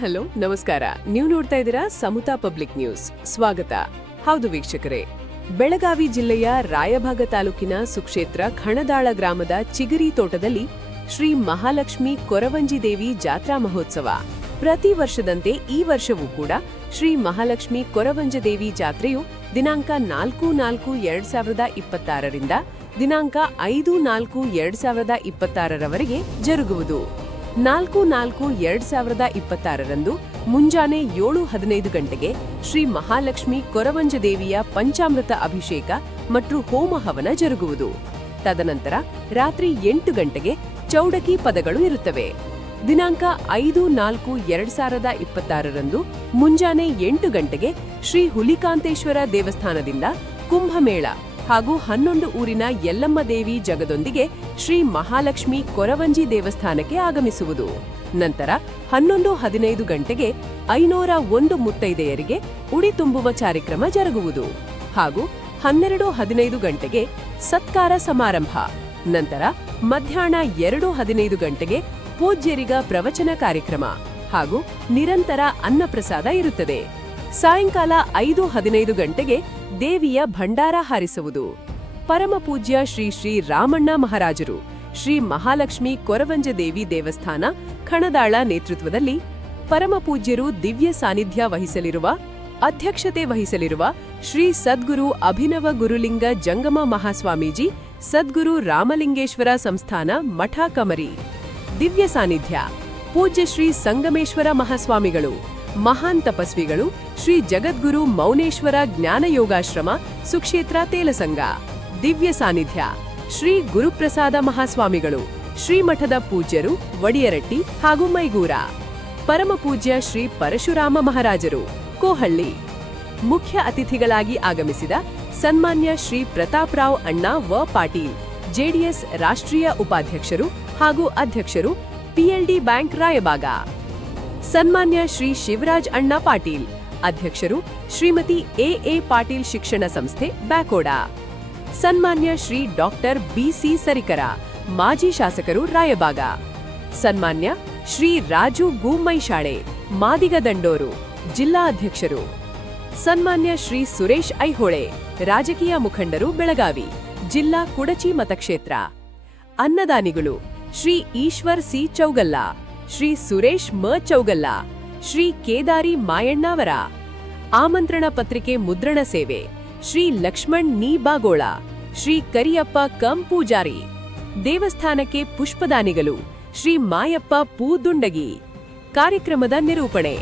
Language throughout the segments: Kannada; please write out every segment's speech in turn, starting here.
ಹಲೋ ನಮಸ್ಕಾರ. ನೀವು ನೋಡ್ತಾ ಇದ್ದೀರಾ ಸಮತಾ ಪಬ್ಲಿಕ್ ನ್ಯೂಸ್. ಸ್ವಾಗತ. ಹೌದು ವೀಕ್ಷಕರೇ, ಬೆಳಗಾವಿ ಜಿಲ್ಲೆಯ ರಾಯಭಾಗ ತಾಲೂಕಿನ ಸುಕ್ಷೇತ್ರ ಖಣದಾಳ ಗ್ರಾಮದ ಚಿಗರಿ ತೋಟದಲ್ಲಿ ಶ್ರೀ ಮಹಾಲಕ್ಷ್ಮಿ ಕೊರವಂಜಿ ದೇವಿ ಜಾತ್ರಾ ಮಹೋತ್ಸವ. ಪ್ರತಿ ವರ್ಷದಂತೆ ಈ ವರ್ಷವೂ ಕೂಡ ಶ್ರೀ ಮಹಾಲಕ್ಷ್ಮಿ ಕೊರವಂಜಿ ದೇವಿ ಜಾತ್ರೆಯು ದಿನಾಂಕ 4/4/2026 ದಿನಾಂಕ 5/4/2026 ಜರುಗುವುದು. 4/4/2026 ಮುಂಜಾನೆ 7:15 ಗಂಟೆಗೆ ಶ್ರೀ ಮಹಾಲಕ್ಷ್ಮಿ ಕೊರವಂಜಿ ದೇವಿಯ ಪಂಚಾಮೃತ ಅಭಿಷೇಕ ಮತ್ತು ಹೋಮ ಹವನ ಜರುಗುವುದು. ತದನಂತರ ರಾತ್ರಿ 8 ಗಂಟೆಗೆ ಚೌಡಕಿ ಪದಗಳು ಇರುತ್ತವೆ. ದಿನಾಂಕ 5/4/2026 ಮುಂಜಾನೆ 8 ಗಂಟೆಗೆ ಶ್ರೀ ಹುಲಿಕಾಂತೇಶ್ವರ ದೇವಸ್ಥಾನದಿಂದ ಕುಂಭಮೇಳ ಹಾಗೂ 11 ಊರಿನ ಯಲ್ಲಮ್ಮ ದೇವಿ ಜಗದೊಂದಿಗೆ ಶ್ರೀ ಮಹಾಲಕ್ಷ್ಮಿ ಕೊರವಂಜಿ ದೇವಸ್ಥಾನಕ್ಕೆ ಆಗಮಿಸುವುದು. ನಂತರ 11:15 ಗಂಟೆಗೆ 501 ಮುತ್ತೈದೆಯರಿಗೆ ಉಡಿ ತುಂಬುವ ಕಾರ್ಯಕ್ರಮ ಜರುಗುವುದು ಹಾಗೂ 12:15 ಗಂಟೆಗೆ ಸತ್ಕಾರ ಸಮಾರಂಭ. ನಂತರ ಮಧ್ಯಾಹ್ನ 2:15 ಗಂಟೆಗೆ ಪೂಜ್ಯರಿಗ ಪ್ರವಚನ ಕಾರ್ಯಕ್ರಮ ಹಾಗೂ ನಿರಂತರ ಅನ್ನಪ್ರಸಾದ ಇರುತ್ತದೆ. ಸಾಯಂಕಾಲ 5:15 ಗಂಟೆಗೆ ದೇವಿಯ ಭಂಡಾರ ಹಾರಿಸುವುದು. ಪರಮಪೂಜ್ಯ ಶ್ರೀ ಶ್ರೀ ರಾಮಣ್ಣ ಮಹಾರಾಜರು ಶ್ರೀ ಮಹಾಲಕ್ಷ್ಮಿ ಕೊರವಂಜಿ ದೇವಿ ದೇವಸ್ಥಾನ ಖಣದಾಳ ನೇತೃತ್ವದಲ್ಲಿ ಪರಮಪೂಜ್ಯರು ದಿವ್ಯ ಸಾನ್ನಿಧ್ಯ ಅಧ್ಯಕ್ಷತೆ ವಹಿಸಲಿರುವ ಶ್ರೀ ಸದ್ಗುರು ಅಭಿನವ ಗುರುಲಿಂಗ ಜಂಗಮ ಮಹಾಸ್ವಾಮೀಜಿ ಸದ್ಗುರು ರಾಮಲಿಂಗೇಶ್ವರ ಸಂಸ್ಥಾನ ಮಠ ಕಮರಿ. ದಿವ್ಯ ಸಾನ್ನಿಧ್ಯ ಪೂಜ್ಯ ಶ್ರೀ ಸಂಗಮೇಶ್ವರ ಮಹಾಸ್ವಾಮಿಗಳು, ಮಹಾನ್ ತಪಸ್ವಿಗಳು ಶ್ರೀ ಜಗದ್ಗುರು ಮೌನೇಶ್ವರ ಜ್ಞಾನಯೋಗಾಶ್ರಮ ಸುಕ್ಷೇತ್ರ ತೇಲಸಂಗ. ದಿವ್ಯ ಸಾನ್ನಿಧ್ಯ ಶ್ರೀ ಗುರುಪ್ರಸಾದ ಮಹಾಸ್ವಾಮಿಗಳು, ಶ್ರೀಮಠದ ಪೂಜ್ಯರು ವಡಿಯರಟ್ಟಿ ಹಾಗೂ ಮೈಗೂರ. ಪರಮಪೂಜ್ಯ ಶ್ರೀ ಪರಶುರಾಮ ಮಹಾರಾಜರು ಕೋಹಳ್ಳಿ. ಮುಖ್ಯ ಅತಿಥಿಗಳಾಗಿ ಆಗಮಿಸಿದ ಸನ್ಮಾನ್ಯ ಶ್ರೀ ಪ್ರತಾಪರಾವ್ ಅಣ್ಣ ವ ಪಾಟೀಲ್, ಜೆಡಿಎಸ್ ರಾಷ್ಟ್ರೀಯ ಉಪಾಧ್ಯಕ್ಷರು ಹಾಗೂ ಅಧ್ಯಕ್ಷರು, ಪಿಎಲ್ಡಿ ಬ್ಯಾಂಕ್ ರಾಯಬಾಗ. ಸನ್ಮಾನ್ಯ ಶ್ರೀ ಶಿವರಾಜ್ ಅಣ್ಣ ಪಾಟೀಲ್, ಅಧ್ಯಕ್ಷರು, ಶ್ರೀಮತಿ ಎ ಪಾಟೀಲ್ ಶಿಕ್ಷಣ ಸಂಸ್ಥೆ ಬ್ಯಾಕೋಡ. ಸನ್ಮಾನ್ಯ ಶ್ರೀ ಡಾಕ್ಟರ್ ಬಿಸಿ ಸರಿಕರ, ಮಾಜಿ ಶಾಸಕರು ರಾಯಬಾಗ. ಸನ್ಮಾನ್ಯ ಶ್ರೀ ರಾಜು ಗೂಮೈಶಾಳೆ, ಮಾದಿಗ ದಂಡೋರು, ಜಿಲ್ಲಾ ಅಧ್ಯಕ್ಷರು. ಸನ್ಮಾನ್ಯ ಶ್ರೀ ಸುರೇಶ್ ಐಹೊಳೆ, ರಾಜಕೀಯ ಮುಖಂಡರು ಬೆಳಗಾವಿ, ಜಿಲ್ಲಾ ಕುಡಚಿ ಮತಕ್ಷೇತ್ರ. ಅನ್ನದಾನಿಗಳು ಶ್ರೀ ಈಶ್ವರ್ ಸಿ ಚೌಗಲ್ಲ, ಶ್ರೀ ಸುರೇಶ್ ಮ ಚೌಗಲ್ಲ, ಶ್ರೀ ಕೇದಾರಿ ಮಾಯಣ್ಣವರ. ಆಮಂತ್ರಣ ಪತ್ರಿಕೆ ಮುದ್ರಣ ಸೇವೆ ಶ್ರೀ ಲಕ್ಷ್ಮಣ್ ನೀ ಬಾಗೋಳ, ಶ್ರೀ ಕರಿಯಪ್ಪ ಕಂ ಪೂಜಾರಿ. ದೇವಸ್ಥಾನಕ್ಕೆ ಪುಷ್ಪದಾನಿಗಳು ಶ್ರೀ ಮಾಯಪ್ಪ ಪೂದುಂಡಗಿ. ಕಾರ್ಯಕ್ರಮದ ನಿರೂಪಣೆ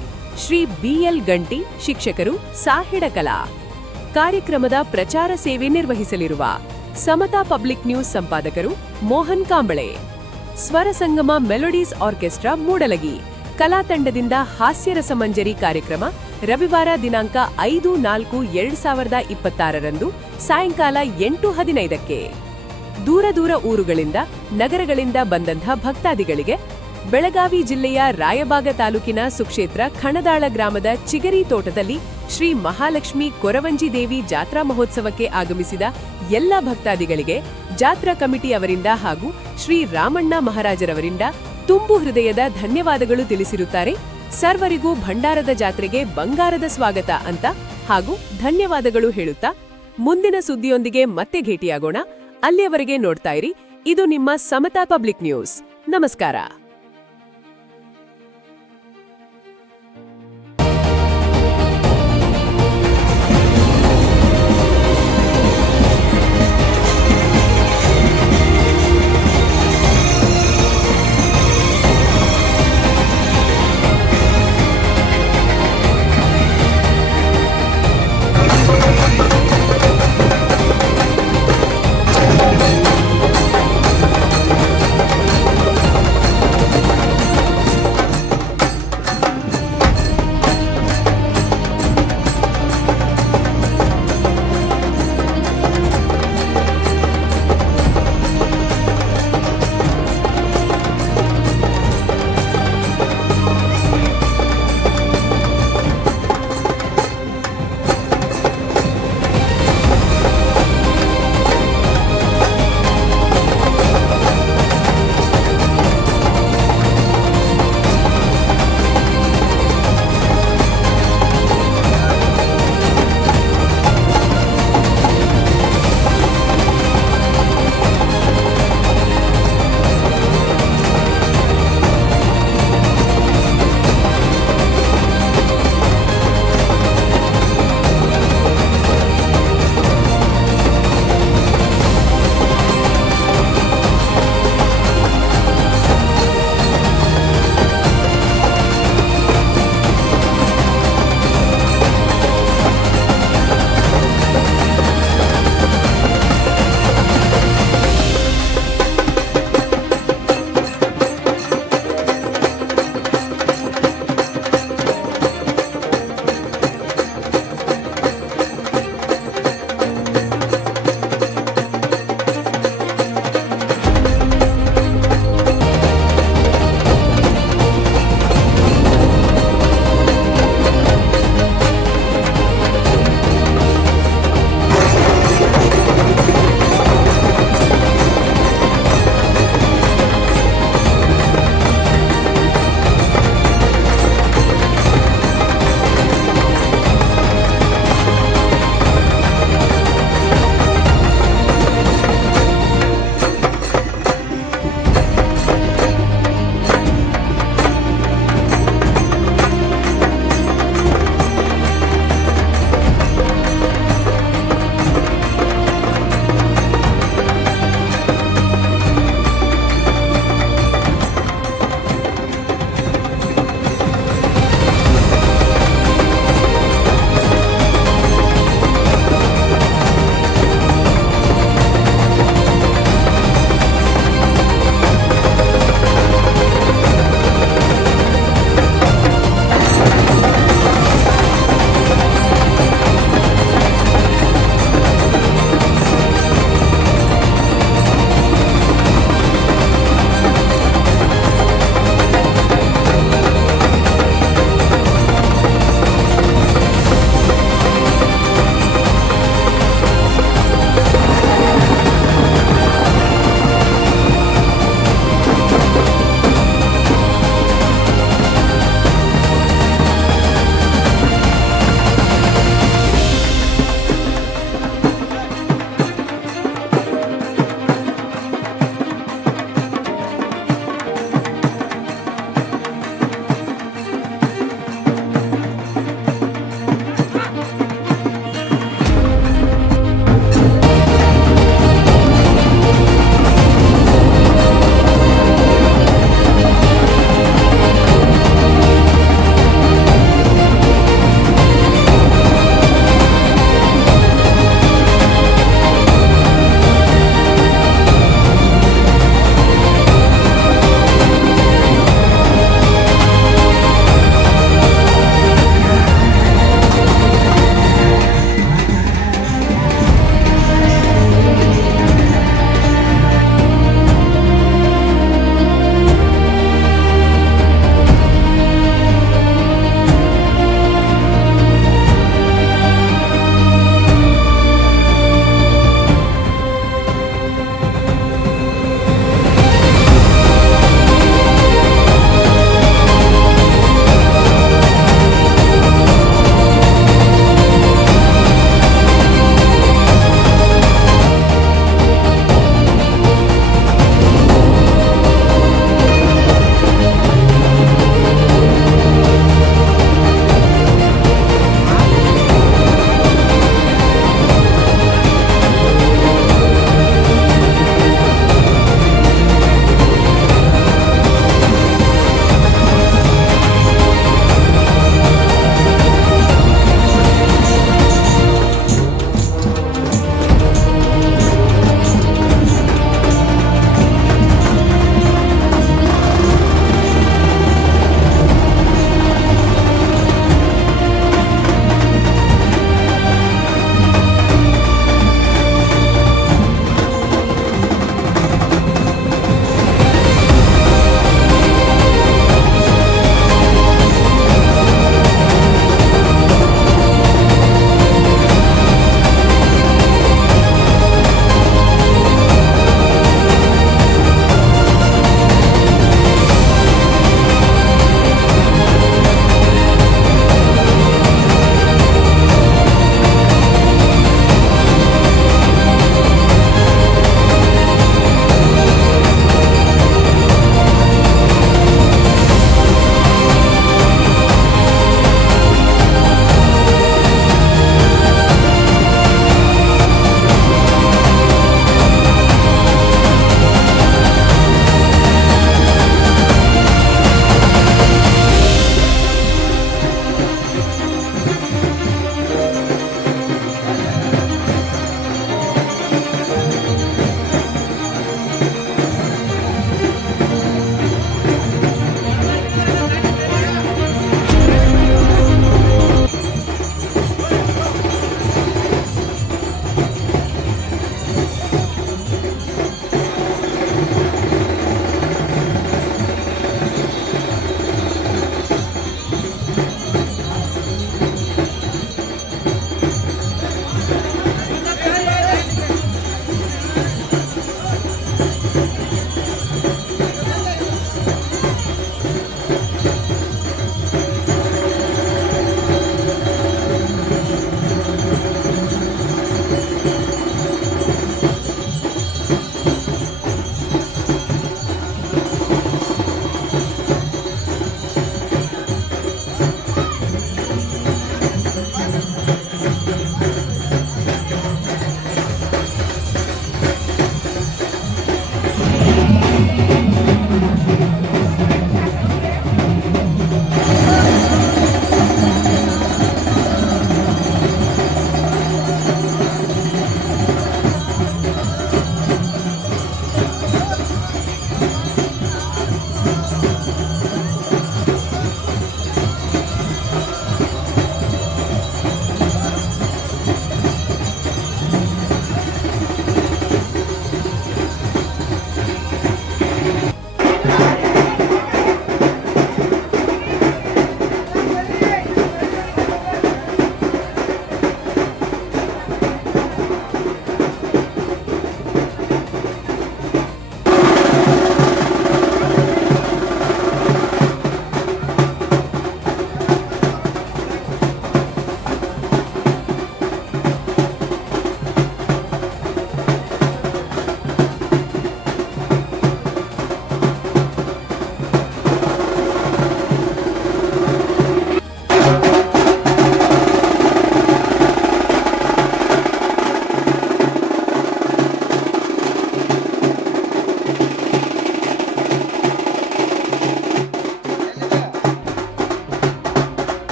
ಶ್ರೀ ಬಿಎಲ್ ಗಂಟಿ, ಶಿಕ್ಷಕರು, ಸಾಹಿಡಕಲಾ. ಕಾರ್ಯಕ್ರಮದ ಪ್ರಚಾರ ಸೇವೆ ನಿರ್ವಹಿಸಲಿರುವ ಸಮತಾ ಪಬ್ಲಿಕ್ ನ್ಯೂಸ್ ಸಂಪಾದಕರು ಮೋಹನ್ ಕಾಂಬಳೆ. ಸ್ವರ ಸಂಗಮ ಮೆಲೋಡೀಸ್ ಆರ್ಕೆಸ್ಟ್ರಾ ಮೂಡಲಗಿ ಕಲಾ ತಂಡದಿಂದ ಹಾಸ್ಯರಸ ಮಂಜರಿ ಕಾರ್ಯಕ್ರಮ ರವಿವಾರ ದಿನಾಂಕ 5/4/2026 ಸಾಯಂಕಾಲ 8:15. ದೂರ ಊರುಗಳಿಂದ ನಗರಗಳಿಂದ ಬಂದಂಥ ಭಕ್ತಾದಿಗಳಿಗೆ ಬೆಳಗಾವಿ ಜಿಲ್ಲೆಯ ರಾಯಬಾಗ ತಾಲೂಕಿನ ಸುಕ್ಷೇತ್ರ ಖಣದಾಳ ಗ್ರಾಮದ ಚಿಗರಿ ತೋಟದಲ್ಲಿ ಶ್ರೀ ಮಹಾಲಕ್ಷ್ಮಿ ಕೊರವಂಜಿ ದೇವಿ ಜಾತ್ರಾ ಮಹೋತ್ಸವಕ್ಕೆ ಆಗಮಿಸಿದ ಎಲ್ಲ ಭಕ್ತಾದಿಗಳಿಗೆ ಜಾತ್ರಾ ಕಮಿಟಿ ಅವರಿಂದ ಹಾಗೂ ಶ್ರೀ ರಾಮಣ್ಣ ಮಹಾರಾಜರವರಿಂದ ತುಂಬು ಹೃದಯದ ಧನ್ಯವಾದಗಳು ತಿಳಿಸಿರುತ್ತಾರೆ. ಸರ್ವರಿಗೂ ಭಂಡಾರದ ಜಾತ್ರೆಗೆ ಬಂಗಾರದ ಸ್ವಾಗತ ಅಂತ ಹಾಗೂ ಧನ್ಯವಾದಗಳು ಹೇಳುತ್ತಾ ಮುಂದಿನ ಸುದ್ದಿಯೊಂದಿಗೆ ಮತ್ತೆ ಭೇಟಿಯಾಗೋಣ. ಅಲ್ಲಿಯವರೆಗೆ ನೋಡ್ತಾ ಇರಿ, ಇದು ನಿಮ್ಮ ಸಮತಾ ಪಬ್ಲಿಕ್ ನ್ಯೂಸ್. ನಮಸ್ಕಾರ.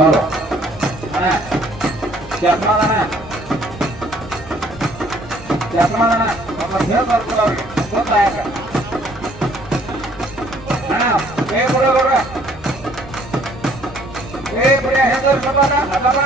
ಹೌದು ಚಸ್ಮಾದನ ಚಸ್ಮಾದನ ಹೇಳ್ಬಾರ್ದು ಅವ್ರಿಗೆ ಗೊತ್ತಾಯಕ ಏ ಬಿಡೋರ ಏ ಬಿಡ ಹೆಸರು ಸಮಾನ ಅದಮ್ಮ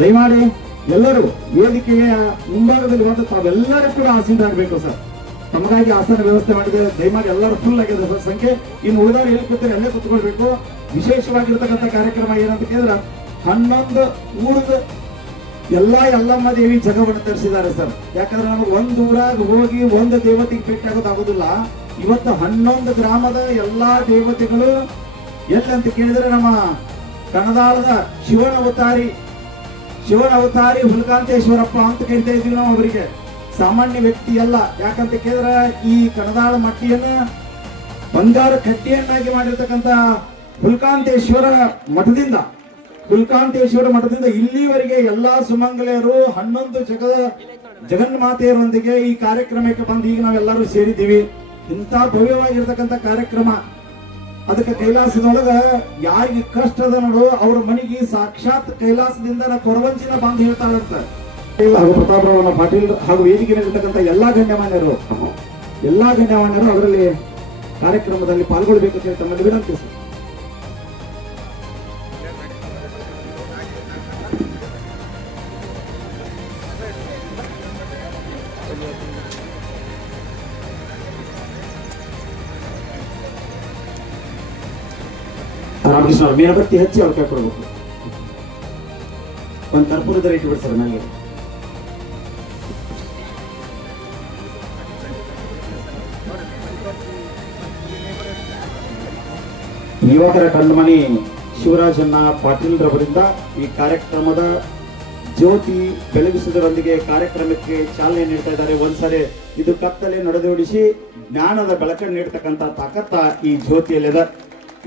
ದಯಮಾಡಿ ಎಲ್ಲರೂ ವೇದಿಕೆಯ ಮುಂಭಾಗದಲ್ಲಿ ಬಂದು ತಾವೆಲ್ಲರೂ ಕೂಡ ಆಸೀನರಾಗಬೇಕು ಸರ್. ತಮಗಾಗಿ ಆಸನ ವ್ಯವಸ್ಥೆ ಮಾಡಿದೆ. ದಯಮಾಡಿ ಎಲ್ಲರೂ ಫುಲ್ ಆಗಿದೆ ಸರ್ ಸಂಖ್ಯೆ. ಇನ್ನು ಉಳಿದವರು ಎಲ್ಲಿ ಕೂತಾರೆ ಅಲ್ಲೇ ಕೂತ್ಕೊಳ್ಬೇಕು. ವಿಶೇಷವಾಗಿರ್ತಕ್ಕಂಥ ಕಾರ್ಯಕ್ರಮ ಏನಂತ ಕೇಳಿದ್ರೆ 11 ಊರದ ಯಲ್ಲಮ್ಮ ದೇವಿ ಜಗವನ್ನು ತರಿಸಿದ್ದಾರೆ ಸರ್. ಯಾಕಂದ್ರೆ ನಮಗೆ ಒಂದು ಊರಾಗ ಹೋಗಿ ಒಂದು ದೇವತೆಗೆ ಭೇಟಿ ಆಗೋದಾಗೋದಿಲ್ಲ. ಇವತ್ತು 11 ಗ್ರಾಮದ ಎಲ್ಲಾ ದೇವತೆಗಳು ಎಲ್ಲಂತ ಕೇಳಿದ್ರೆ ನಮ್ಮ ಕಣದಾಳದ ಶಿವನ ಅವತಾರಿ ಹುಲ್ಕಾಂತೇಶ್ವರಪ್ಪ ಅಂತ ಕರಿತಾ ಇದ್ದೀವಿ ನಾವು. ಅವರಿಗೆ ಸಾಮಾನ್ಯ ವ್ಯಕ್ತಿ ಅಲ್ಲ. ಯಾಕಂತ ಕೇಳಿದ್ರೆ ಈ ಕಣದಾಳ ಮಟ್ಟಿಯನ್ನ ಬಂಗಾರ ಕಟ್ಟಿಯನ್ನಾಗಿ ಮಾಡಿರ್ತಕ್ಕಂಥ ಹುಲ್ಕಾಂತೇಶ್ವರ ಮಠದಿಂದ ಇಲ್ಲಿವರೆಗೆ ಎಲ್ಲಾ ಸುಮಂಗಲೆಯರು 11 ಜಗನ್ಮಾತೆಯರೊಂದಿಗೆ ಈ ಕಾರ್ಯಕ್ರಮಕ್ಕೆ ಬಂದು ಈಗ ನಾವೆಲ್ಲರೂ ಸೇರಿದ್ದೀವಿ. ಇಂಥ ಭವ್ಯವಾಗಿರ್ತಕ್ಕಂಥ ಕಾರ್ಯಕ್ರಮ. ಅದಕ್ಕೆ ಕೈಲಾಸದೊಳಗ ಯಾರಿಗೆ ಕಷ್ಟ ಅದ ನೋಡು ಅವ್ರ ಮನೆಗೆ ಸಾಕ್ಷಾತ್ ಕೈಲಾಸದಿಂದ ಕೊರವಂಜಿನ ಬಂದು ಹೇಳ್ತಾರಂತ. ಹಾಗೂ ಪ್ರತಾಪರಾವ್ ಪಾಟೀಲ್ ಹಾಗೂ ವೇದಿಕೆಯಲ್ಲಿರ್ತಕ್ಕಂಥ ಎಲ್ಲಾ ಗಣ್ಯಮಾನ್ಯರು ಅದರಲ್ಲಿ ಕಾರ್ಯಕ್ರಮದಲ್ಲಿ ಪಾಲ್ಗೊಳ್ಬೇಕಂತ ಹೇಳಿ ತಮ್ಮಲ್ಲಿ ವಿನಂತಿ ಸರ್. ರಾಮಕೃಷ್ಣ ಅವ್ರ ಮೇಣಬತ್ತಿ ಹಚ್ಚಿ ಅವ್ರು ಕೈಕೊಡ್ಬೇಕು. ಒಂದು ಕರ್ಪೂರದ ರೇಟ್ ಬಿಡ್ತಾರೆ ನನಗೆ. ಯುವಕರ ಕಣ್ಮಣಿ ಶಿವರಾಜಣ್ಣ ಪಾಟೀಲ್ರವರಿಂದ ಈ ಕಾರ್ಯಕ್ರಮದ ಜ್ಯೋತಿ ಬೆಳಗಿಸುವುದರೊಂದಿಗೆ ಕಾರ್ಯಕ್ರಮಕ್ಕೆ ಚಾಲನೆ ನೀಡ್ತಾ ಇದ್ದಾರೆ. ಒಂದ್ಸರಿ ಇದು ಕತ್ತಲೆ ನಡೆದೋಡಿಸಿ ಜ್ಞಾನದ ಬೆಳಕನ್ನು ನೀಡ್ತಕ್ಕಂಥ ತಾಕತ್ತ ಈ ಜ್ಯೋತಿಯಲ್ಲಿದೆ.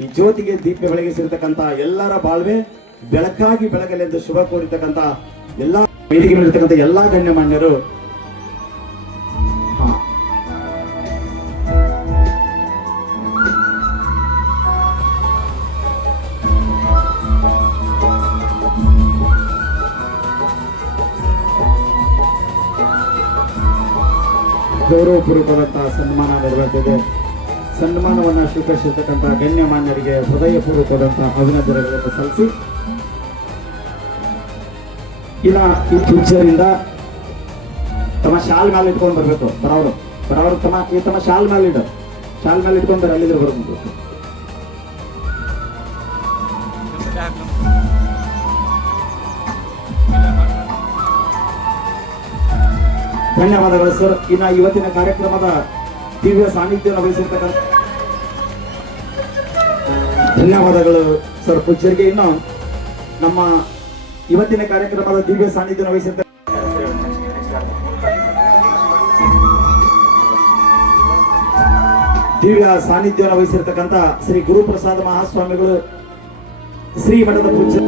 ಈ ಜ್ಯೋತಿಗೆ ದೀಪ ಬೆಳಗಿಸಿರ್ತಕ್ಕಂಥ ಎಲ್ಲರ ಬಾಳ್ವೆ ಬೆಳಕಾಗಿ ಬೆಳಗಲೆಂದು ಶುಭ ಕೋರಿರ್ತಕ್ಕಂಥ ಎಲ್ಲಾ ವೇದಿಕೆ ಮೇಲಿರ್ತಕ್ಕಂಥ ಎಲ್ಲಾ ಗಣ್ಯಮಾನ್ಯರು ಗೌರವಪೂರ್ವಕವಾದಂತಹ ಸನ್ಮಾನ ನೆರವೇರುತ್ತಿದೆ. ಸನ್ಮಾನವನ್ನು ಸ್ವೀಕರಿಸಿರ್ತಕ್ಕಂಥ ಗಣ್ಯಮಾನ್ಯರಿಗೆ ಹೃದಯಪೂರ್ವಕವಾದಂತಹ ಅಭಿನಂದನೆಗಳನ್ನು ಸಲ್ಲಿಸಿ ಇನ್ನ ಈ ಪೂಜ್ಯರಿಂದ ತಮ್ಮ ಶಾಲ್ ಮೇಲೆ ಇಟ್ಕೊಂಡು ಬರ್ಬೇಕು. ಬರೋರು ತಮ್ಮ ಶಾಲ್ ಮೇಲೆ ಇಟ್ಕೊಂಡು ಅಲ್ಲಿದ್ರೆ ಬರ್ಬೇಕು. ಧನ್ಯವಾದಗಳು ಸರ್. ಇನ್ನು ಇವತ್ತಿನ ಕಾರ್ಯಕ್ರಮದ ದಿವ್ಯ ಸಾನ್ನಿಧ್ಯವನ್ನು ವಹಿಸಿರ್ತಕ್ಕಂಥ ಧನ್ಯವಾದಗಳು ಸರ್ ಪೂಜ್ಯರಿಗೆ. ಇನ್ನು ನಮ್ಮ ಇವತ್ತಿನ ಕಾರ್ಯಕ್ರಮದ ದಿವ್ಯ ಸಾನ್ನಿಧ್ಯವನ್ನು ವಹಿಸಿರ್ತಕ್ಕಂಥ ದಿವ್ಯ ಸಾನ್ನಿಧ್ಯವನ್ನು ವಹಿಸಿರ್ತಕ್ಕಂಥ ಶ್ರೀ ಗುರುಪ್ರಸಾದ ಮಹಾಸ್ವಾಮಿಗಳು ಶ್ರೀ ಮಠದ ಪೂಜ್ಯ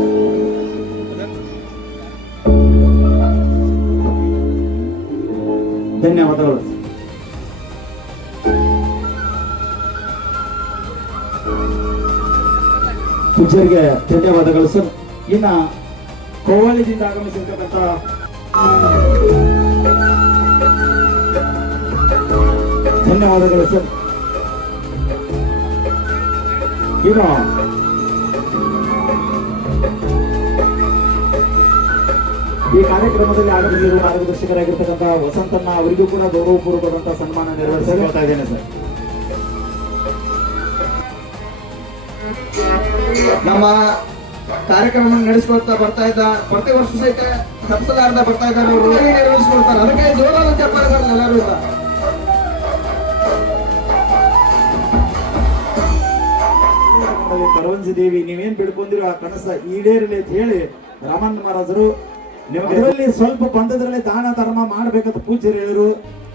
ಧನ್ಯವಾದಗಳು. ಪೂಜ್ಯರಿಗೆ ಧನ್ಯವಾದಗಳು ಸರ್. ಇನ್ನ ಕೋವಳದಿಂದ ಆಗಮಿಸಿರ್ತಕ್ಕಂಥ ಧನ್ಯವಾದಗಳು ಸರ್. ಇನ್ನು ಈ ಕಾರ್ಯಕ್ರಮದಲ್ಲಿ ಆಗಮಿಸಿರುವ ಮಾರ್ಗದರ್ಶಕರಾಗಿರ್ತಕ್ಕಂಥ ವಸಂತಣ್ಣ ಅವರಿಗೂ ಕೂಡ ಗೌರವಪೂರ್ವಕವಾದಂತಹ ಸನ್ಮಾನ ನೆರವೇರಿಸ್ತಾ ಇದ್ದೇನೆ ಸರ್. ನಮ್ಮ ಕಾರ್ಯಕ್ರಮ ನಡೆಸಿಕೊಳ್ತಾ ಬರ್ತಾ ಇದ್ದ ಪ್ರತಿ ವರ್ಷ ಸಹಿತ ತಪ್ಪಿಸಲಾರ್ದ ಬರ್ತಾ ಇದ್ದಾರೆ, ಅವರು ನಿರ್ವಹಿಸಿಕೊಳ್ತಾರೆ. ಅದಕ್ಕೆ ಜೋರಾದ ಚಪ್ಪಾಳೆ ಎಲ್ಲರೂ ಇಲ್ಲ. ಕರವಂಜಿ ದೇವಿ ನೀವೇನ್ ಬಿಡ್ಕೊಂಡಿರೋ ಆ ಕನಸ ಈಡೇರಲಿ ಅಂತ ಹೇಳಿ ರಾಮಣ್ಣ ಮಹಾರಾಜರು ನಿಮಗೆ ಸ್ವಲ್ಪ ಬಂದದ್ರಲ್ಲಿ ದಾನ ಧರ್ಮ ಮಾಡ್ಬೇಕಂತ ಪೂಜ್ಯರು ಹೇಳಿದ್ರು.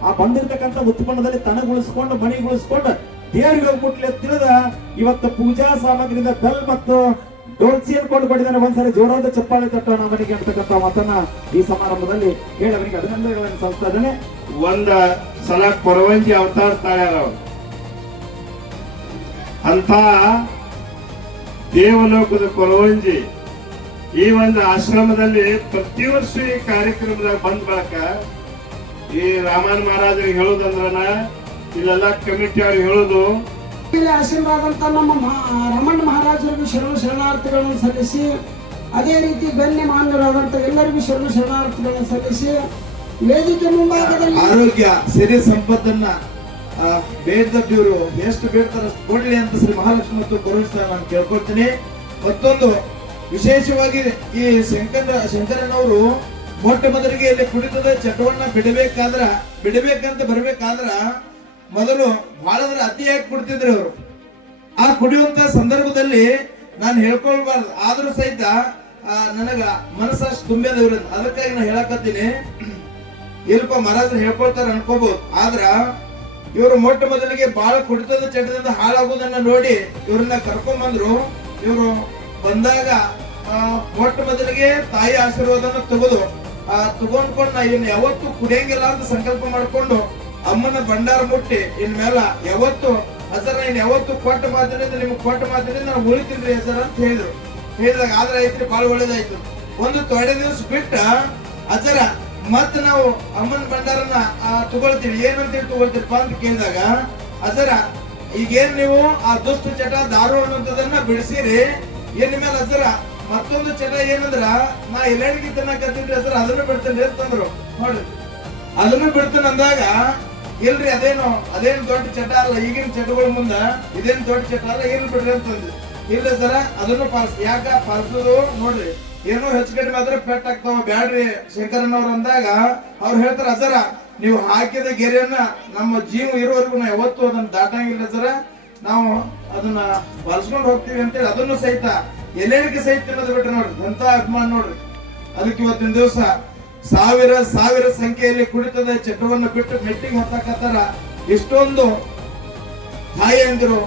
ಆ ಬಂದಿರ್ತಕ್ಕಂಥ ಉತ್ಪನ್ನದಲ್ಲಿ ತನಗುಳಿಸ್ಕೊಂಡು ಮಣಿಗುಳಿಸ್ಕೊಂಡು ದೇವರಿಗೆ ಮುಟ್ಲಿ ತಿಳಿದ ಇವತ್ತು ಪೂಜಾ ಸಾಮಗ್ರಿಯಿಂದ ಬೆಲ್ ಮತ್ತು ಡೋಲ್ಸಿಯನ್ನು ಕೊಂಡುಕೊಂಡಿದ್ದಾನೆ. ಒಂದ್ಸರಿ ಜೋರಾದ ಚಪ್ಪಾಳೆ ತಟ್ಟೋಣ ಮನೆಗೆ ಅಂತಕ್ಕಂಥ ಮಾತನ್ನ ಈ ಸಮಾರಂಭದಲ್ಲಿ ಹೇಳಿ ಅವನಿಗೆ ಅಭಿನಂದನೆಗಳನ್ನು ಸಲ್ಲಿಸ್ತಾ ಇದ್ದೇನೆ. ಒಂದ ಸಲ ಕೊರವಂಜಿ ಅವತಾರ ತಾಳ್ಯಾರ ಅವರು. ಅಂತ ದೇವಲೋಕದ ಕೊರವಂಜಿ ಈ ಒಂದು ಆಶ್ರಮದಲ್ಲಿ ಪ್ರತಿ ವರ್ಷ ಈ ಕಾರ್ಯಕ್ರಮದಾಗ ಬಂದ ಬಳಕ ಈ ರಾಮನ್ ಮಹಾರಾಜರಿಗೆ ಹೇಳುದಂದ್ರನ ಇಲ್ಲೆಲ್ಲ ಕಮಿಟಿ ಅವ್ರಿಗೆ ಹೇಳುದು ಆಶೀರ್ವಾದಂತ ನಮ್ಮ ರಮಣ ಮಹಾರಾಜರಿಗೂ ಶರಣಾರ್ಥಿಗಳನ್ನು ಸಲ್ಲಿಸಿ, ಅದೇ ರೀತಿ ಗಣ್ಯ ಮಾನ್ಯರಾದಂತ ಎಲ್ಲರಿಗೂ ಶರಣಾರ್ಥಿಗಳನ್ನು ಸಲ್ಲಿಸಿ, ವೇದಿಕೆ ಮುಂಭಾಗದಲ್ಲಿ ಆರೋಗ್ಯ ಸಿರಿ ಸಂಪತ್ತನ್ನ ಬೇಡದವ್ರು ಎಷ್ಟು ಬೇಡ್ತಾರ ಅಷ್ಟು ಕೊಡ್ಲಿ ಅಂತ ಶ್ರೀ ಮಹಾಲಕ್ಷ್ಮಿ ಮತ್ತು ಕೊರವಿಸ್ತಾ ನಾನು ಕೇಳ್ಕೊಳ್ತೀನಿ. ಮತ್ತೊಂದು ವಿಶೇಷವಾಗಿ ಈ ಶಂಕರನವರು ಮೊಟ್ಟ ಮೊದಲಿಗೆ ಇಲ್ಲಿ ಕುಡಿತದ ಚಟವನ್ನ ಬಿಡಬೇಕಂತ ಬರ್ಬೇಕಾದ್ರ ಮೊದಲು ಬಹಳಂದ್ರೆ ಅತಿಯಾಗಿ ಕುಡ್ತಿದ್ರು ಅವರು. ಆ ಕುಡಿಯುವಂತ ಸಂದರ್ಭದಲ್ಲಿ ನಾನು ಹೇಳ್ಕೊಳ್ಬಾರ್ದು, ಆದ್ರೂ ಸಹಿತ ನನಗ ಮನಸ್ಸಷ್ಟು ತುಂಬ್ಯದವ್ರ. ಅದಕ್ಕಾಗಿ ನಾನು ಹೇಳಕತ್ತೀನಿ, ಇಲ್ಪ ಮಹಾರಾಜರು ಹೇಳ್ಕೊಳ್ತಾರ ಅನ್ಕೋಬಹುದು. ಆದ್ರ ಇವರು ಮೊಟ್ಟ ಮೊದಲಿಗೆ ಬಹಳ ಕುಡಿತದ ಚಟದಿಂದ ಹಾಳಾಗುವುದನ್ನ ನೋಡಿ ಇವ್ರನ್ನ ಕರ್ಕೊಂಡ್ಬಂದ್ರು. ಇವರು ಬಂದಾಗ ಮೊಟ್ಟ ಮೊದಲಿಗೆ ತಾಯಿ ಆಶೀರ್ವಾದನ ತಗೊಂಡ್ಕೊಂಡು ನಾ ಇನ್ನು ಯಾವತ್ತು ಕುಡಿಯಂಗಿಲ್ಲ ಅಂತ ಸಂಕಲ್ಪ ಮಾಡ್ಕೊಂಡು ಅಮ್ಮನ ಭಂಡಾರ ಮುಟ್ಟಿ ಇನ್ಮೇಲ ಯಾವತ್ತು ಹಸರ ಇನ್ ಯಾವತ್ತು ಕೊಟ್ಟ ಮಾತಿನಿಂದ ನಿಮ್ಗೆ ಕೊಟ್ಟ ಮಾತಿನಿಂದ ನಾವು ಉಳಿತೀನ್ರಿ ಹಸರ ಅಂತ ಹೇಳಿದಾಗ ಆದ್ರೆ ಐತ್ರಿ ಬಹಳ ಒಳ್ಳೇದಾಯ್ತು. ಒಂದು ತೊಡೆ ದಿವಸ ಬಿಟ್ಟ ಹಸರ ಮತ್ ನಾವು ಅಮ್ಮನ ಭಂಡಾರನ ತಗೊಳ್ತೀವಿ, ಏನಂತೇಳಿ ತಗೊಳ್ತೀರಪ್ಪ ಅಂತ ಕೇಳಿದಾಗ ಹಸರ ಈಗೇನ್ ನೀವು ಆ ದುಷ್ಟ ಚಟ ದಾರು ಅನ್ನುವಂಥದನ್ನ ಬಿಡಿಸಿರಿ, ಏನ್ ಮೇಲೆ ಹಸರ ಮತ್ತೊಂದು ಚಟ ಏನಂದ್ರ ನಾ ಎಲ್ಲರಿಗೆ ತಿನ್ನಕತ್ತಿದ್ರಿ ಹಸರ ಅದನ್ನು ಬಿಡ್ತೇನೆ ಅಂತಂದ್ರು. ನೋಡ್ರಿ ಅದನ್ನು ಬಿಡ್ತೇನೆ ಅಂದಾಗ ಇಲ್ರಿ ಅದೇನು ದೊಡ್ಡ ಚಟ ಅಲ್ಲ, ಈಗಿನ ಚಟಗಳ ಮುಂದ ಇದೇನು ದೊಡ್ಡ ಚಟ ಅಲ್ಲ, ಏನ್ ಬಿಡ್ರಿ ಅಂತಂದ್ರಿ. ಇಲ್ಲ ಸರ ಅದನ್ನು ಯಾಕ ಪಾಲಿಸೋದು ನೋಡ್ರಿ, ಏನೋ ಹೆಚ್ಚು ಕಡಿಮೆ ಆದ್ರೆ ಪೆಟ್ ಆಗ್ತಾವ ಬ್ಯಾಡ್ರಿ ಶಂಕರನವ್ರು ಅಂದಾಗ ಅವ್ರು ಹೇಳ್ತಾರ ಹಸರ ನೀವು ಹಾಕಿದ ಗೆರೆಯನ್ನ ನಮ್ಮ ಜೀವ ಇರೋವರೆಗೂ ನಾವು ಯಾವತ್ತು ಅದನ್ನ ದಾಟಂಗಿಲ್ಲ ಸರ, ನಾವು ಅದನ್ನ ಬಳಸ್ಕೊಂಡು ಹೋಗ್ತೀವಿ ಅಂತೇಳಿ ಅದನ್ನು ಸಹಿತ ಎಲ್ಲೆಡಿಗೆ ಸಹಿತ ತಿನ್ನೋದು ಬಿಟ್ರೆ ನೋಡ್ರಿ ಎಂತ ಅಭಿಮಾನ ನೋಡ್ರಿ. ಅದಕ್ಕೆ ಇವತ್ತಿನ ದಿವಸ ಸಾವಿರ ಸಂಖ್ಯೆಯಲ್ಲಿ ಕುಡಿತದ ಚಟವನ್ನು ಬಿಟ್ಟು ಮೆಟ್ಟಿಗೆ ಹತ್ತಕತ್ತಾರ. ಇಷ್ಟೊಂದು ತಾಯಿಯಂದಿರು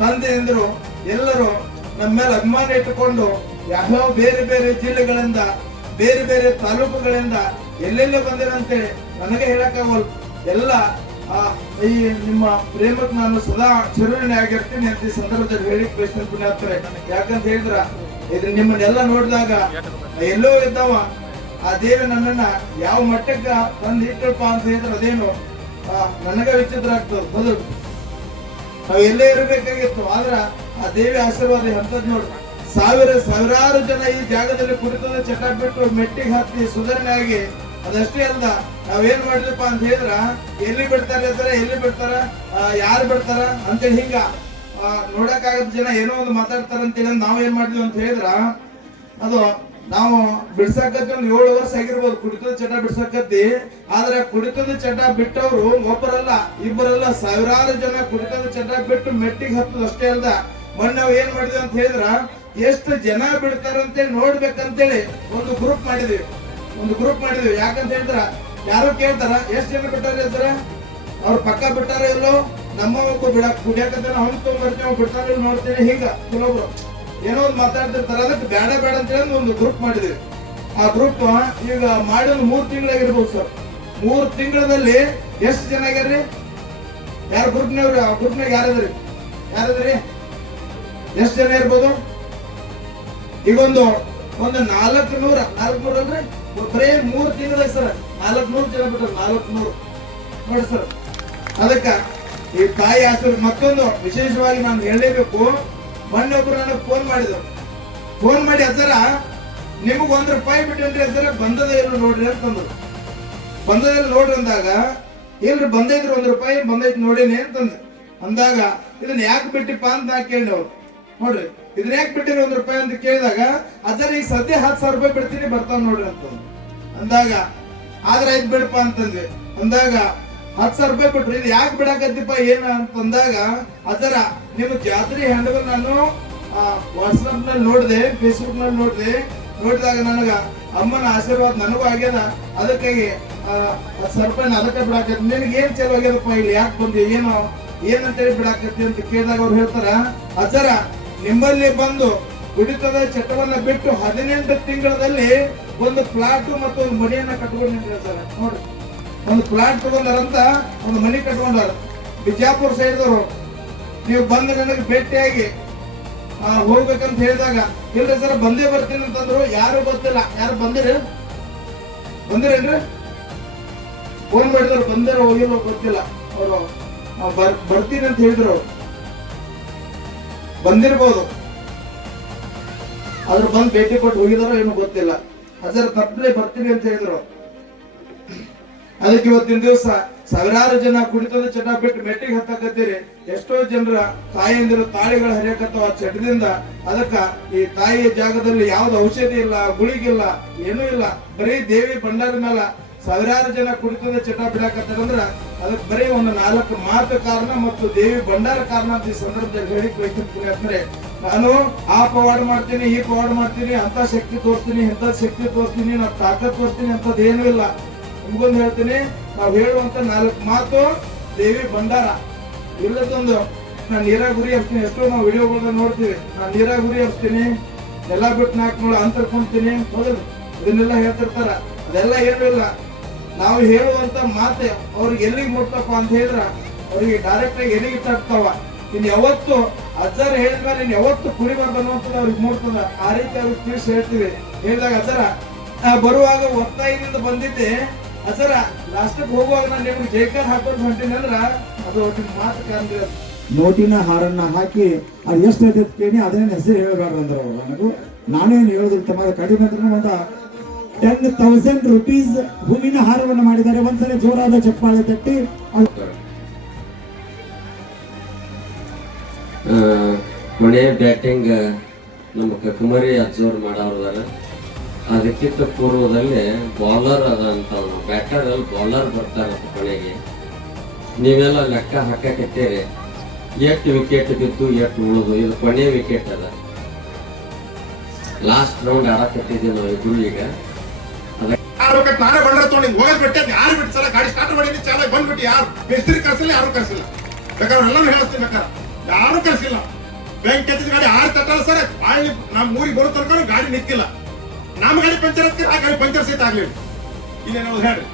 ತಂದೆಯಂದಿರು ಎಲ್ಲರೂ ನಮ್ಮ ಮೇಲೆ ಅಭಿಮಾನ ಇಟ್ಟುಕೊಂಡು ಯಾವ ಬೇರೆ ಬೇರೆ ಜಿಲ್ಲೆಗಳಿಂದ ಬೇರೆ ಬೇರೆ ತಾಲೂಕುಗಳಿಂದ ಎಲ್ಲೆಲ್ಲ ಬಂದಿರಂತೇಳಿ ನನಗೆ ಹೇಳಕ್ಕಾಗಲ್ಲ. ಎಲ್ಲ ಈ ನಿಮ್ಮ ಪ್ರೇಮಕ್ಕೆ ನಾನು ಸದಾ ಚಿರುಣಿ ಆಗಿರ್ತೀನಿ ಅಂತ ಈ ಸಂದರ್ಭದಲ್ಲಿ ಹೇಳಿ ಬಯಸ್ತೀನಿ ಪುಣ್ಯಾತ್ಮರೇ. ಯಾಕಂತ ಹೇಳಿದ್ರ ಇದು ನಿಮ್ಮನ್ನೆಲ್ಲ ನೋಡಿದಾಗ ಎಲ್ಲೋ ಇದ್ದಾವ ಆ ದೇವಿ ನನ್ನನ್ನ ಯಾವ ಮಟ್ಟಕ್ಕ ತಂದು ಇಟ್ಟಲ್ಪ ಅಂತ ಹೇಳಿದ್ರೆ ಅದೇನು ನನಗ ವಿಚಿತ್ರ ಆಗ್ತದೆ. ಬದಲು ನಾವು ಎಲ್ಲೇ ಇರಬೇಕಾಗಿತ್ತು, ಆದ್ರ ಆ ದೇವಿ ಆಶೀರ್ವಾದ ಎಂತದ್ ನೋಡ್ರಿ. ಸಾವಿರಾರು ಜನ ಈ ಜಾಗದಲ್ಲಿ ಕುರಿತದ ಚಟ ಬಿಟ್ಟು ಮೆಟ್ಟಿಗೆ ಹತ್ತಿ ಸುಧಾರಣೆ ಆಗಿ, ಅದಷ್ಟೇ ಅಲ್ಲ ನಾವೇನ್ ಮಾಡಿದ್ರಪ್ಪ ಅಂತ ಹೇಳಿದ್ರ ಎಲ್ಲಿ ಬಿಡ್ತಾರ ಯಾರು ಬಿಡ್ತಾರ ಅಂತೇಳಿ ಹಿಂಗ ನೋಡಕ್ ಆಗದ ಜನ ಏನೋ ಒಂದು ಮಾತಾಡ್ತಾರ ಅಂತೇಳಿ ನಾವ್ ಏನ್ ಮಾಡಿದ್ವಿ ಅಂತ ಹೇಳಿದ್ರ ಅದು ನಾವು ಬಿಡ್ಸಾಕತ್ತಿ ಒಂದ್ 7 ವರ್ಷ ಆಗಿರ್ಬೋದು ಕುಡಿತದ ಚಟ ಬಿಡ್ಸಾಕತ್ತಿ. ಆದ್ರೆ ಕುಡಿತದ ಚಟ ಬಿಟ್ಟವ್ರು ಒಬ್ಬರಲ್ಲ ಇಬ್ಬರಲ್ಲ ಸಾವಿರಾರು ಜನ ಕುಡಿತದ ಚಟ ಬಿಟ್ಟು ಮೆಟ್ಟಿಗೆ ಹತ್ತದ ಅಷ್ಟೇ ಅಲ್ದ ಮೊನ್ನೆ ನಾವು ಏನ್ ಮಾಡಿದ್ವಿ ಅಂತ ಹೇಳಿದ್ರ ಎಷ್ಟು ಜನ ಬಿಡ್ತಾರಂತೇಳಿ ನೋಡ್ಬೇಕಂತೇಳಿ ಒಂದು ಗ್ರೂಪ್ ಮಾಡಿದ್ವಿ. ಯಾಕಂತ ಹೇಳಿದ್ರ ಯಾರು ಕೇಳ್ತಾರ ಎಷ್ಟ್ ಜನ ಬಿಟ್ಟಾರ ಇದ್ರ ಅವ್ರ ಪಕ್ಕ ಬಿಟ್ಟಾರ ಇಲ್ಲೋ ನಮ್ಮ ಒಬ್ಬ ಕುಡಿಯಾಕತ್ತ ಅವ್ನು ತೊಗೊಂಡ್ಬರ್ತೀವಿ ಬಿಡ್ತಾರ ನೋಡ್ತೀನಿ ಹಿಂಗ ಕೆಲವೊಬ್ರು ಏನೋ ಒಂದು ಮಾತಾಡ್ತಿರ್ತಾರ. ಅದಕ್ಕೆ ಬೇಡ ಅಂತ ಹೇಳಿ ಒಂದು ಗ್ರೂಪ್ ಮಾಡಿದ್ವಿ. ಆ ಗ್ರೂಪ್ ಈಗ ಮಾಡಿ ಒಂದು 3 ತಿಂಗಳಾಗಿರ್ಬೋದು ಸರ್. 3 ತಿಂಗಳಲ್ಲಿ ಎಷ್ಟು ಜನ ಆಗ್ಯಾರ್ರಿ? ಯಾರು ಗ್ರೂಪ್ನವ್ರು? ಆ ಗ್ರೂಪ್ನಾಗ ಯಾರದ್ರಿ? ಎಷ್ಟು ಜನ ಇರ್ಬೋದು? ಈಗ ಒಂದು 400 ಅಲ್ರಿ ಬರೇ 3 ತಿಂಗಳ ಸರ್ 400 ಜನ ಬಿಟ್ಟಾರ. 400 ನೋಡಿ ಸರ್. ಅದಕ್ಕ ಈ ತಾಯಿ ಆಶೀರ್ವಾದ. ಮತ್ತೊಂದು ವಿಶೇಷವಾಗಿ ನಾನು ಹೇಳಲೇಬೇಕು. ಮೊನ್ನೆ ಒಬ್ರು ನನಗೆ ಫೋನ್ ಮಾಡಿ ಅಜ್ಜರ ನಿಮಗ್ ₹1 ಬಿಟ್ಟೇನ್ರಿ ಅಜ್ಜರ ಬಂದದ ಇಲ್ಲ ನೋಡ್ರಿ ಅಂತಂದ್ರು. ಬಂದದಲ್ಲಿ ನೋಡ್ರಿ ಅಂದಾಗ ಇಲ್ರಿ ಬಂದೈತ್ರಿ ₹1 ಬಂದೈತಿ ನೋಡಿನಿ ಅಂತಂದ್ರು. ಅಂದಾಗ ಇದನ್ನ ಯಾಕೆ ಬಿಟ್ಟಿಪ್ಪ ಅಂತ ನಾ ಕೇಳಿ ಅವ್ರು ನೋಡ್ರಿ ಇದನ್ನ ಯಾಕೆ ಬಿಟ್ಟಿರಿ ₹1 ಅಂತ ಕೇಳಿದಾಗ ಅಜ್ಜರ ಈಗ ಸದ್ಯ ₹10,000 ಬಿಡ್ತೀನಿ ಬರ್ತಾವ ನೋಡ್ರಿ ಅಂತಂದ್ರು. ಅಂದಾಗ ಆದ್ರೆ ಆಯ್ತು ಬಿಡಪ್ಪ ಅಂತಂದ್ವಿ. ಅಂದಾಗ ₹10,000 ಬಿಟ್ರಿ ಇದು ಯಾಕೆ ಬಿಡಾಕತ್ತಿಪ್ಪ ಏನ ಅಂತಂದಾಗ ಅದರ ನಿಮ್ಮ ಜಾತ್ರೆ ಹ್ಯಾಂಡಲ್ ನಾನು ವಾಟ್ಸ್ಆಪ್ ನಲ್ಲಿ ನೋಡಿದೆ, ಫೇಸ್ಬುಕ್ ನಲ್ಲಿ ನೋಡಿದಾಗ ನನಗ ಅಮ್ಮನ ಆಶೀರ್ವಾದ ನನಗೂ ಆಗ್ಯದ. ಅದಕ್ಕಾಗಿ ₹10,000 ಅದಕ್ಕೆ ಬಿಡಾಕತ್ತಿ. ನಿನಗೆ ಏನ್ ಚಲೋ ಆಗ್ಯದಪ್ಪ ಇಲ್ಲಿ ಯಾಕೆ ಬಂದಿ ಏನಂತೇಳಿ ಬಿಡಾಕತ್ತಿ ಅಂತ ಕೇಳಿದಾಗ ಅವ್ರು ಹೇಳ್ತಾರ ಅಜ್ಜರ ನಿಮ್ಮಲ್ಲಿ ಬಂದು ಕುಡಿತದ ಚಟವನ್ನ ಬಿಟ್ಟು 18 ತಿಂಗಳಲ್ಲಿ ಒಂದು ಪ್ಲಾಟ್ ಮತ್ತು ಒಂದು ಮನೆಯನ್ನ ಕಟ್ಕೊಂಡಿದ್ದಾರೆ ಸರ್. ನೋಡ್ರಿ ಒಂದು ಪ್ಲಾಟ್ ತಗೊಂಡಾರಂತ ಒಂದು ಮನೆ ಕಟ್ಕೊಂಡಾರ. ಬಿಜಾಪುರ ಸೈಡ್ದವರು ನೀವು ಬಂದು ನನಗೆ ಭೇಟಿಯಾಗಿ ಹೋಗ್ಬೇಕಂತ ಹೇಳಿದಾಗ ಇಲ್ರಿ ಸರ್ ಬಂದೇ ಬರ್ತೀನಿ ಅಂತಂದ್ರು. ಯಾರು ಗೊತ್ತಿಲ್ಲ. ಯಾರು ಬಂದಿರೇನ್ರಿ? ಫೋನ್ ಮಾಡಿದ್ರು ಬಂದಿರೋ ಹೋಗಿರೋ ಗೊತ್ತಿಲ್ಲ. ಅವರು ಬರ್ತೀನಿ ಅಂತ ಹೇಳಿದ್ರು. ಬಂದಿರ್ಬೋದು ಆದ್ರೆ ಬಂದು ಭೇಟಿ ಕೊಟ್ಟು ಹೋಗಿದಾರೋ ಏನೋ ಗೊತ್ತಿಲ್ಲ. ಅದರ ತಪ್ಪಲೆ ಬರ್ತೀನಿ ಅಂತ ಹೇಳಿದ್ರು. ಅದಕ್ಕೆ ಇವತ್ತಿನ ದಿವಸ ಸಾವಿರಾರು ಜನ ಕುಡಿತದ ಚಟ ಬಿಟ್ಟು ಮೆಟ್ಟಿಗೆ ಹತ್ತಕತ್ತೀರಿ. ಎಷ್ಟೋ ಜನರ ತಾಯಿಯಂದಿರು ತಾಳಿಗಳು ಹರಿಯಕತ್ತವ ಚಟದಿಂದ. ಅದಕ್ಕ ಈ ತಾಯಿಯ ಜಾಗದಲ್ಲಿ ಯಾವ್ದು ಔಷಧಿ ಇಲ್ಲ, ಗುಳಿಗಿಲ್ಲ, ಏನೂ ಇಲ್ಲ. ಬರೀ ದೇವಿ ಭಂಡಾರ ಮೇಲೆ ಸಾವಿರಾರು ಜನ ಕುಡಿತದ ಚಟ ಬಿಡಾಕತ್ತಾರಂದ್ರ ಅದಕ್ಕೆ ಬರೀ ಒಂದು 4 ಮಾತು ಕಾರಣ ಮತ್ತು ದೇವಿ ಭಂಡಾರ ಕಾರಣ ಅಂತ ಈ ಸಂದರ್ಭದಲ್ಲಿ ಹೇಳಿಕ್ ಬಯಸ್ತೀನಿ. ಅಂದ್ರೆ ನಾನು ಆ ಪವಾಡ ಮಾಡ್ತೀನಿ, ಈ ಪವಾಡ ಮಾಡ್ತೀನಿ, ಅಂತ ಶಕ್ತಿ ತೋರಿಸ್ತೀನಿ, ಇಂಥ ಶಕ್ತಿ ತೋರಿಸ್ತೀನಿ, ನಾವು ತಾಕತ್ ತೋರಿಸ್ತೀನಿ ಅಂತದ್ ಏನೂ ಇಲ್ಲ. ನಿಮ್ಗೊಂದು ಹೇಳ್ತೀನಿ, ನಾವು ಹೇಳುವಂತ 4 ಮಾತು ದೇವಿ ಭಂಡಾರ. ಇಲ್ಲದೊಂದು ನಾನು ನೀರಾಗ ಗುರಿ ಹಚ್ತೀನಿ. ಎಷ್ಟೋ ನಾವು ವಿಡಿಯೋಗಳನ್ನ ನೋಡ್ತೀವಿ. ನಾನು ನೀರಾಗ ಗುರಿ ಹಚ್ತೀನಿ, ಎಲ್ಲ ಬಿಟ್ಟು 4 ನೋಡ ಅಂತರ್ಕೊಂತೀನಿ, ಹೌದಲ್ಲ? ಇದನ್ನೆಲ್ಲ ಹೇಳ್ತಿರ್ತಾರ. ಅದೆಲ್ಲ ಏನೂ ಇಲ್ಲ. ನಾವು ಹೇಳುವಂತ ಮಾತೆ ಅವ್ರಿಗೆ ಎಲ್ಲಿಗೆ ಮುಟ್ತಪ್ಪ ಅಂತ ಹೇಳಿದ್ರ ಅವ್ರಿಗೆ ಡೈರೆಕ್ಟ್ ಆಗಿ ಎಲ್ಲಿಗೆ ತಟ್ತಾವ. ಇನ್ ಯಾವತ್ತು ಅಜ್ಜಾರ ಹೇಳಿದ್ಮೇಲೆ ಇನ್ ಯಾವತ್ತು ಕುಡಿಬಾರ್ದು ಅನ್ನೋಂಥದ್ದು ಅವ್ರಿಗೆ ಮೂಡ್ತದ. ಆ ರೀತಿ ಅವ್ರಿಗೆ ತಿಳಿಸಿ ಹೇಳ್ತೀವಿ. ಹೇಳಿದಾಗ ಅಜ್ಜಾರ ಬರುವಾಗ ಒತ್ತಾಯದಿಂದ ಬಂದಿದ್ದೆ ಅಜ್ಜಾರ ಲಾಸ್ಟಿಗೆ ಹೋಗುವಾಗ ನಾನು ನಿಮ್ಗೆ ಜೈಕಾರ್ ಹಾಕೊಂಡು ಹೊಂಟೀನಿ ಅಂದ್ರ ಅದು ಮಾತು ಕಾಣ್ರಿ. ನೋಟಿನ ಹಾರನ್ನ ಹಾಕಿ ಅದು ಎಷ್ಟು ಐತೆ ಕೇಳಿ ಅದೇನು ಹೆಸರು ಹೇಳಬಾರ್ದು ಅಂದ್ರೆ ಅವ್ರು ನನಗೂ ನಾನೇನು ಹೇಳೋದಿಲ್ಲ ತಮ್ಮ ಕಡಿಮೆ ಅಂದ್ರೆ ಒಂದು 10,000 ರೂಪೀಸ್ ಹೂವಿನ ಹಾರವನ್ನು ಮಾಡಿದ್ದಾರೆ. ಒಂದ್ಸಲ ಜೋರಾದ ಚಪ್ಪಾಳೆ ತಟ್ಟಿ. ಮನೆ ಬ್ಯಾಟಿಂಗ್ ನಮ್ಮ ಕುಮಾರಿ ಅಜ್ಜೋರು ಮಾಡೋರು. ಅದಕ್ಕಿಂತ ಪೂರ್ವದಲ್ಲಿ ಬೌಲರ್ ಅದ ಅಂತ ಬ್ಯಾಟರ್ ಅಲ್ಲಿ ಬೌಲರ್ ಬರ್ತಾರ ಕೊನೆಗೆ. ನೀವೆಲ್ಲ ಲೆಕ್ಕ ಹಾಕಕತ್ತೀರಿ ಎಷ್ಟು ವಿಕೆಟ್ ಬಿದ್ದು ಎಷ್ಟು ಉಳಿದು. ಇದು ಕೊನೆ ವಿಕೆಟ್ ಅದ. ಲಾಸ್ಟ್ ರೌಂಡ್ ಆಡಕತ್ತಿದ್ದೀವಿ ನಾವು ಇಬ್ರು. ಈಗ ನಾನೇ ಬಂದ್ರೆ ತೊಗೊಂಡು ಹೋಗೋದ್ ಬಿಟ್ಟೆ ಯಾರು ಬಿಡ್ಸಲ್ಲ. ಗಾಡಿ ಸ್ಟಾರ್ಟ್ ಮಾಡಿ ಚಾಲ ಬಂದ್ಬಿಟ್ಟು ಯಾರು ಮಿಸ್ತ್ರಿ ಕರ್ಸಿಲ್ಲ, ಯಾರು ಕರ್ಸಿಲ್ಲ. ಬೇಕಾದ್ರೆ ಎಲ್ಲರೂ ಹೇಳಿಸ್ತೀನಿ, ಬೇಕಾರೆ ಯಾರು ಕರ್ಸಿಲ್ಲ. ಬ್ಯಾಂಕ್ ಕೆತ್ತಿದ ಗಾಡಿ 6 ತಟ್ಟಲ್ಲ ಸರ್. ಅಲ್ಲಿ ನಮ್ ಊರಿಗೆ ಬರೋ ತನಕ ಗಾಡಿ ನಿಂತಿಲ್ಲ. ನಮ್ಮ ಗಾಡಿ ಪಂಚರ್ ಆಗ್ತೀರಿ, ಆ ಗಾಡಿ ಪಂಚರ್ ಸಹಿತ ಆಗ್ಲಿಲ್ಲ. ಇನ್ನೇನು ಹೇಳ್ರಿ.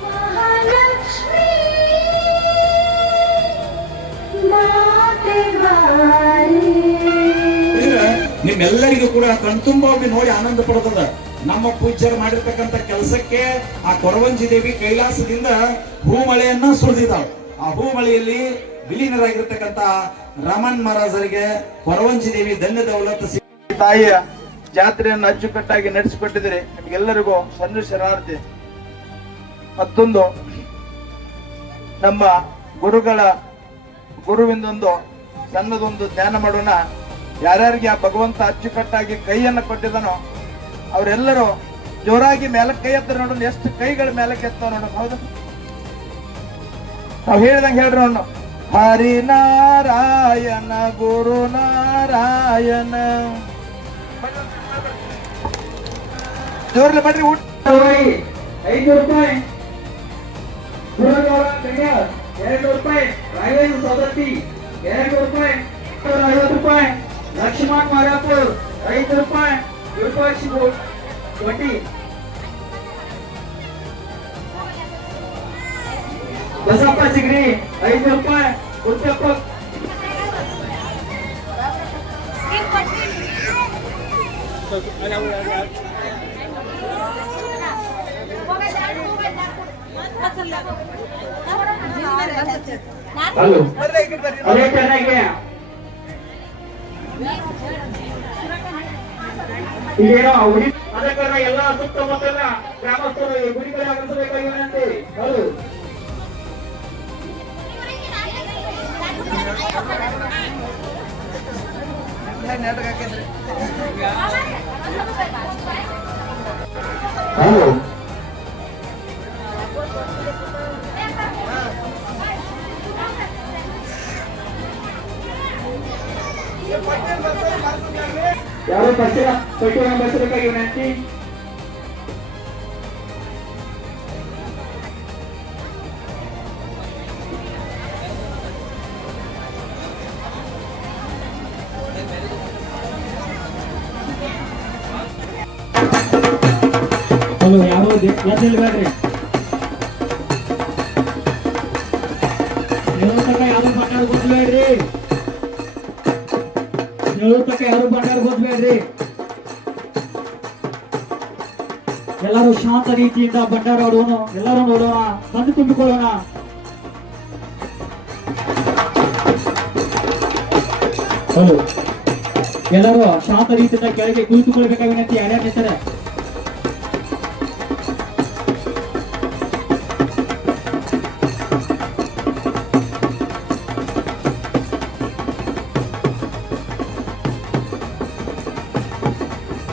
ನಿಮ್ಮೆಲ್ಲರಿಗೂ ಕೂಡ ಕಣ್ತುಂಬ ನೋಡಿ ಆನಂದ ಪಡ್ತದ. ನಮ್ಮ ಪೂಜ್ಯರು ಮಾಡಿರ್ತಕ್ಕಂಥ ಕೆಲಸಕ್ಕೆ ಆ ಕೊರವಂಜಿ ದೇವಿ ಕೈಲಾಸದಿಂದ ಹೂಮಳೆಯನ್ನ ಸುರಿದಿದ್ದಾಳೆ. ಆ ಹೂಮಳೆಯಲ್ಲಿ ವಿಲೀನರಾಗಿರ್ತಕ್ಕಂಥ ರಮಣ್ ಮಹಾರಾಜರಿಗೆ ಕೊರವಂಜಿ ದೇವಿ ಧನ್ಯ ದೌಲತ್. ತಾಯಿಯ ಜಾತ್ರೆಯನ್ನು ಅಚ್ಚುಕಟ್ಟಾಗಿ ನಡೆಸಿಕೊಟ್ಟಿದ್ದೀರಿ. ನಿಮ್ಗೆಲ್ಲರಿಗೂ ಸಣ್ಣ ಶರಣಾರ್ಥಿ. ಮತ್ತೊಂದು ನಮ್ಮ ಗುರುವಿಂದೊಂದು ಸಣ್ಣದೊಂದು ಧ್ಯಾನ ಮಾಡೋಣ. ಯಾರ್ಯಾರಿಗೆ ಆ ಭಗವಂತ ಅಚ್ಚುಕಟ್ಟಾಗಿ ಕೈಯನ್ನು ಕೊಟ್ಟಿದನೋ ಅವರೆಲ್ಲರೂ ಜೋರಾಗಿ ಮೇಲಕ್ಕೆ ಕೈ ಎತ್ತರ ನೋಡೋಣ, ಎಷ್ಟು ಕೈಗಳ ಮೇಲಕ್ಕೆ ಎತ್ತಾವ ನೋಡೋಣ. ಹೌದು, ನಾವ್ ಹೇಳಿದಂಗೆ ಹೇಳ್ರಿ ನೋಡೋಣ. ಹರಿನಾರಾಯಣ ಗುರುನಾರಾಯಣ. ಜೋರ್ಲೆ ಬಡ್ರಿ. ಊಟ 500 ರೂಪಾಯಿ. 200 ರೂಪಾಯಿ. ರಾಯವೇಂದ್ರ ಸೌದತ್ತಿ 200 ರೂಪಾಯಿ. 50 ರೂಪಾಯಿ. ಲಕ್ಷ್ಮಣ್ ಮಾರಾಪುರ್ 5 ರೂಪಾಯಿ. ವಿರೂಪಾಕ್ಷಿ 20. ಬಸಪ್ಪ ಸಿಗ್ರಿ 5 ರೂಪಾಯಿ. ಉತ್ತಪ್ಪ ಹಲೋ ಅದೇ ಚೆನ್ನಾಗಿ ಈಗೇನೋ ಹುಡಿ ಅದಕ್ಕೆ ಎಲ್ಲ ಸುತ್ತಮುತ್ತಲ ಗ್ರಾಮಸ್ಥರು ಗುಡಿಗಳೇ ಆಗಮಿಸಬೇಕಾಗಿ ವಿನಂತಿ. ಹೌದು, ಹಲೋ ಯಾರು ಪಕ್ಷ ಪಟ್ಟಿಯನ್ನು ಬಳಸಬೇಕಾಗಿ ವಿನಂತಿ. ಹಲೋ, ಯಾರು ಎದ್ದೇಳ್ಬೇಡ್ರಿ. ತನಕ ಯಾರು ಬಂಡಾರ ಗೊತ್ತಬೇಡ್ರಿ. ತನಕ ಯಾರು ಬಂಡಾರ ಗೊತ್ತಬೇಡ್ರಿ. ಎಲ್ಲರೂ ಶಾಂತ ರೀತಿಯಿಂದ ಬಂಡಾರ ಆಡೋಣ. ಎಲ್ಲರೂ ನೋಡೋಣ, ತಂದು ತುಂಬಿಕೊಳ್ಳೋಣ. ಹಲೋ, ಎಲ್ಲರೂ ಶಾಂತ ರೀತಿಯಿಂದ ಕೆಳಗೆ ಕುಳಿತುಕೊಳ್ಬೇಕಾಗಿ ವಿನಂತಿ. ಯಾರ್ಯಾರು ಇರ್ತಾರೆ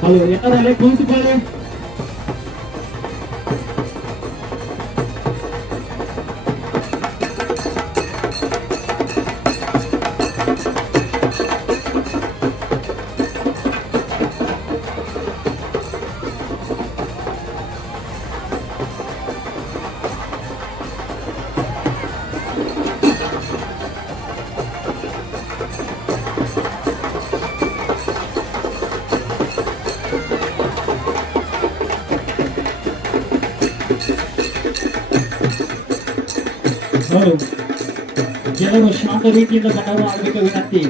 ಹಲೋ, ಎಲ್ಲರಲ್ಲೇ ಕುಳಿತುಕೊಳ್ಳಿ. ಹಲೋ, ಎಲ್ಲರೂ ಶಾಂತ ರೀತಿಯಿಂದ ಬಂಡಾರ ಆಗಬೇಕು ವಿನಂತಿ.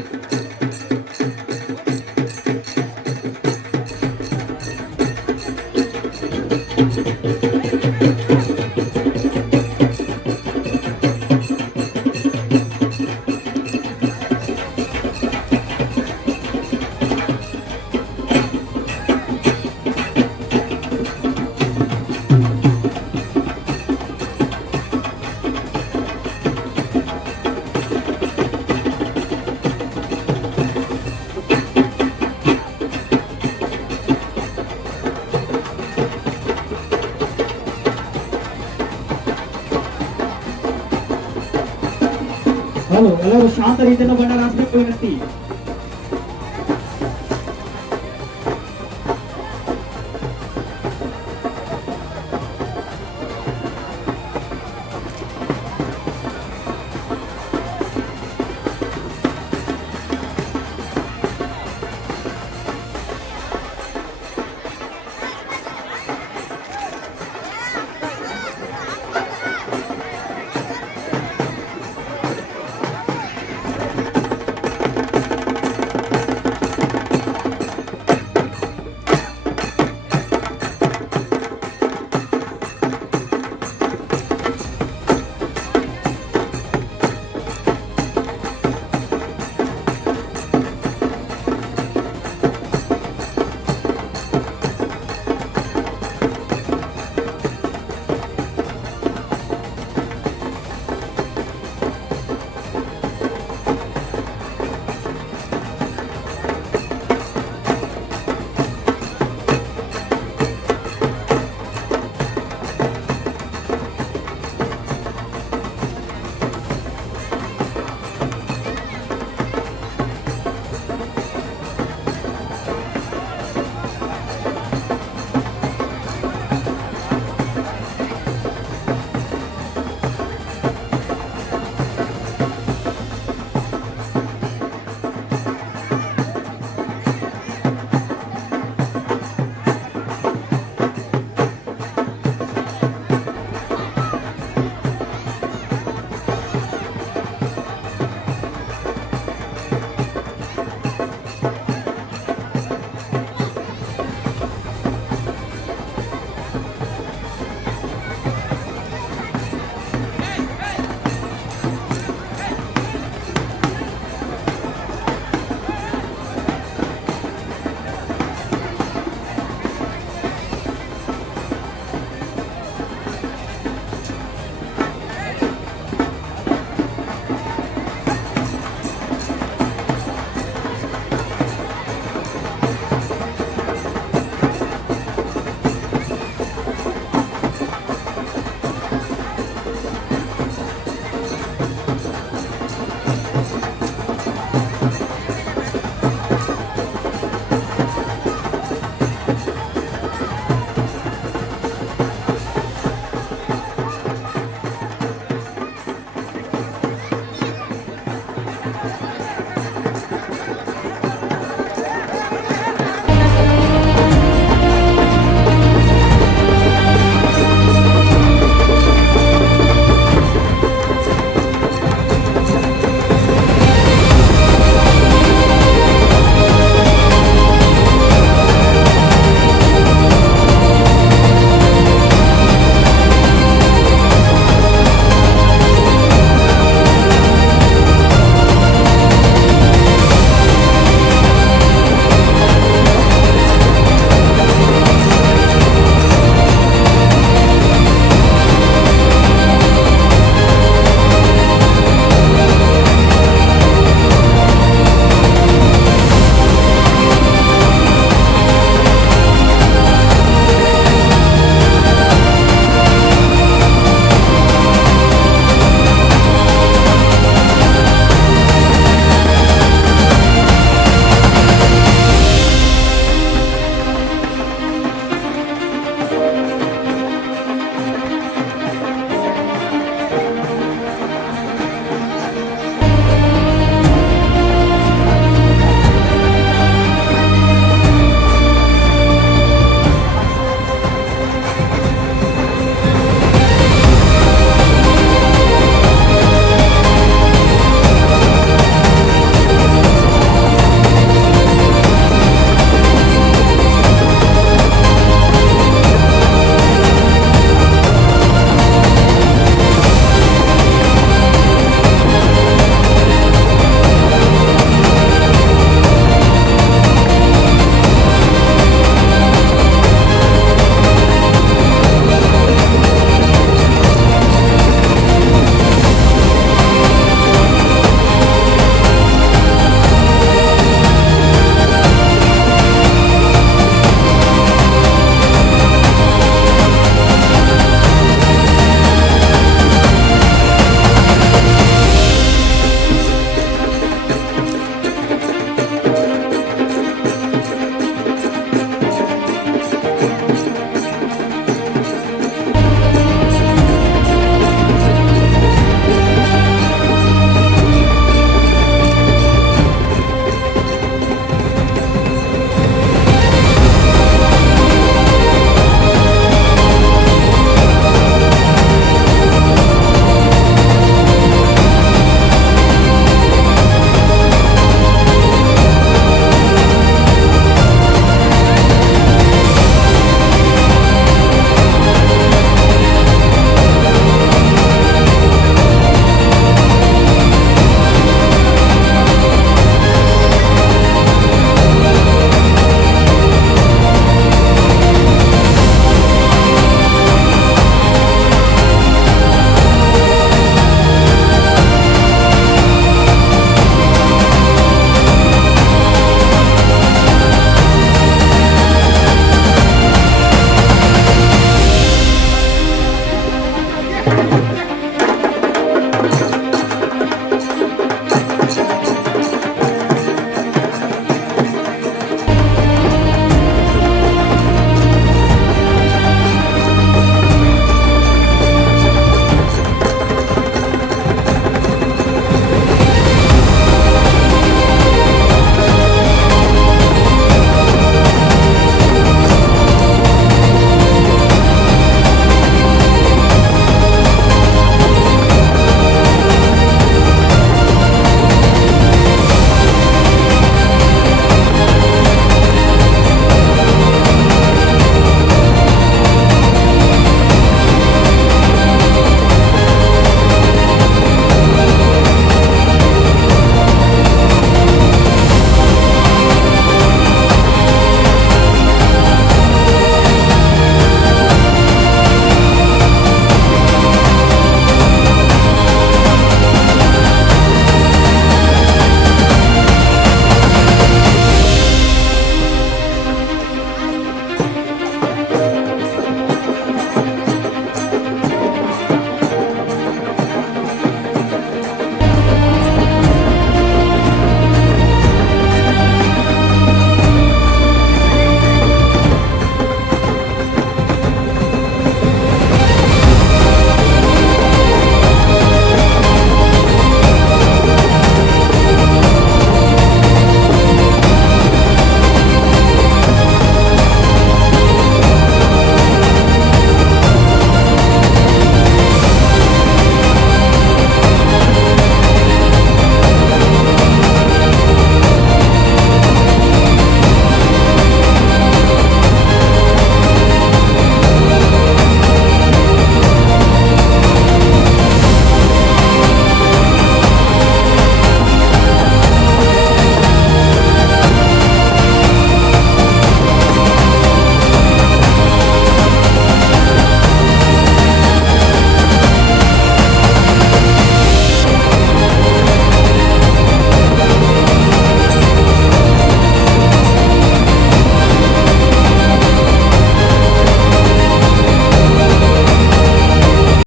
ಹಲೋ, ಎಲ್ಲರೂ ಶಾಂತ ರೀತಿಯಿಂದ ಬಂಡಾರ ಹಾಕಬೇಕು ವಿನಂತಿ.